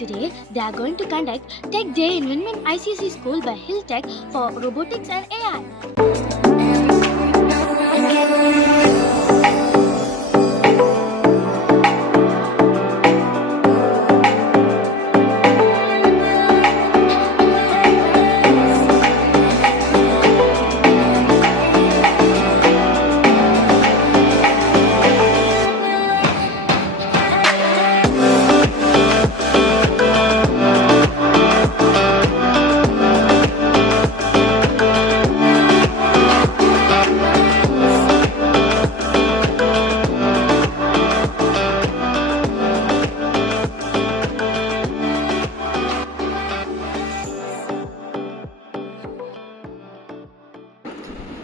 Today, they are going to conduct Tech Day in Vinmeen ICSE School by Hill Tech for Robotics and AI.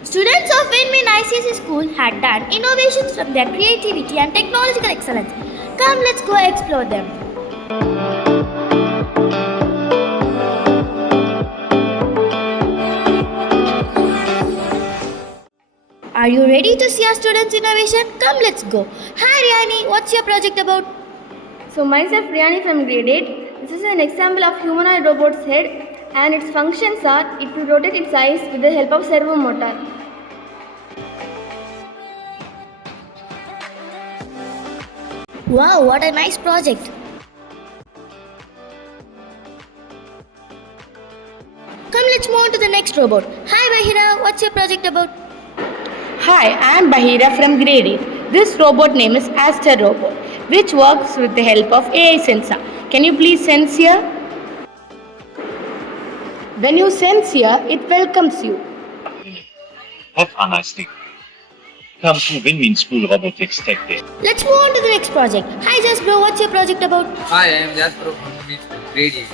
Students of Vinmeen ICSE School had done innovations from their creativity and technological excellence. Come, let's go explore them. Are you ready to see our students' innovation? Come, let's go. Hi, Riani. What's your project about? So myself Riani from grade 8. This is an example of humanoid robot's head, and its functions are it will rotate its eyes with the help of servo motor. Wow, what a nice project. Come, let's move on to the next robot. Hi, Bahira. What's your project about? Hi, I am Bahira from grade 8. This robot name is Aster Robot, which works with the help of AI sensor. Can you please sense here? When you sense here, it welcomes you. Have a nice day. Come to Vinmeen School Robotics Tech Day. Let's move on to the next project. Hi, Jasper. What's your project about? Hi, I am Jasper from grade 8.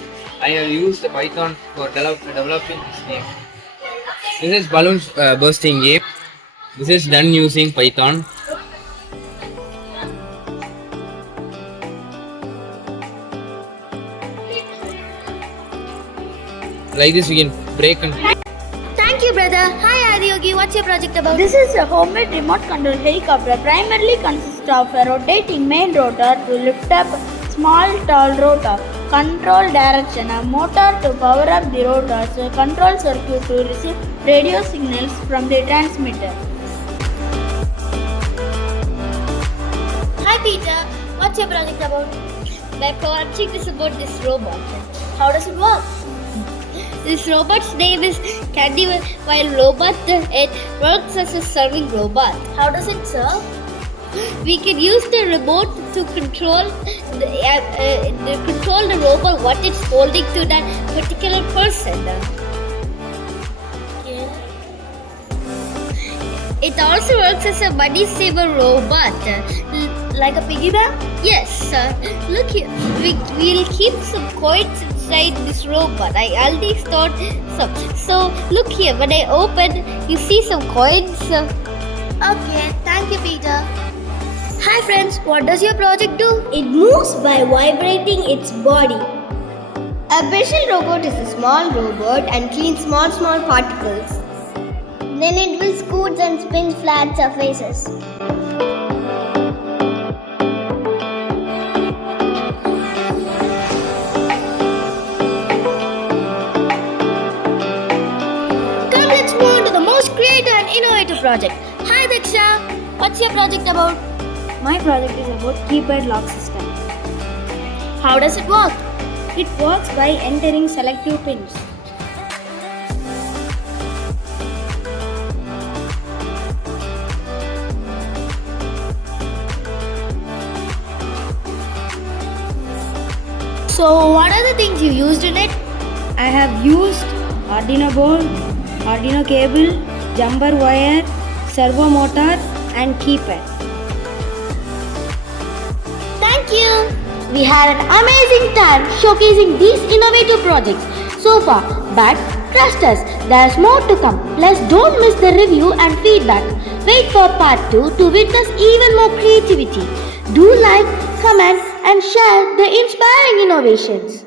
I have used Python for developing this game. This is balloon bursting game. This is done using Python. Like this, we can break and. Thank you, brother. Hi, Adiyogi. What's your project about? This is a homemade remote control helicopter. Primarily consists of a rotating main rotor to lift up small tall rotor, control direction, a motor to power up the rotors, a control circuit to receive radio signals from the transmitter. Hi, Peter. What's your project about? My project is about this robot. How does it work? This robot's name is Candy. While robot, it works as a serving robot. How does it serve? We can use the remote to control the robot what it's holding to that particular person. Okay. It also works as a money saver robot. Like a piggy bank? Yes, look here. We'll keep some coins inside this robot. I already stored some. So look here. When I open, you see some coins. Okay, thank you, Peter. Hi, friends. What does your project do? It moves by vibrating its body. A special robot is a small robot and cleans small particles. Then it will scoot and spin flat surfaces. Come, let's move on to the most creative and innovative project. Hi, Diksha. What's your project about? My project is about keypad lock system. How does it work? It works by entering selective pins. So, what are the things you used in it? I have used Arduino board, Arduino cable, jumper wire, servo motor and keypad. Thank you. We had an amazing time showcasing these innovative projects so far, but trust us, there's more to come. Plus, don't miss the review and feedback. Wait for part 2 to witness even more creativity. Do like, comment and share the inspiring innovations.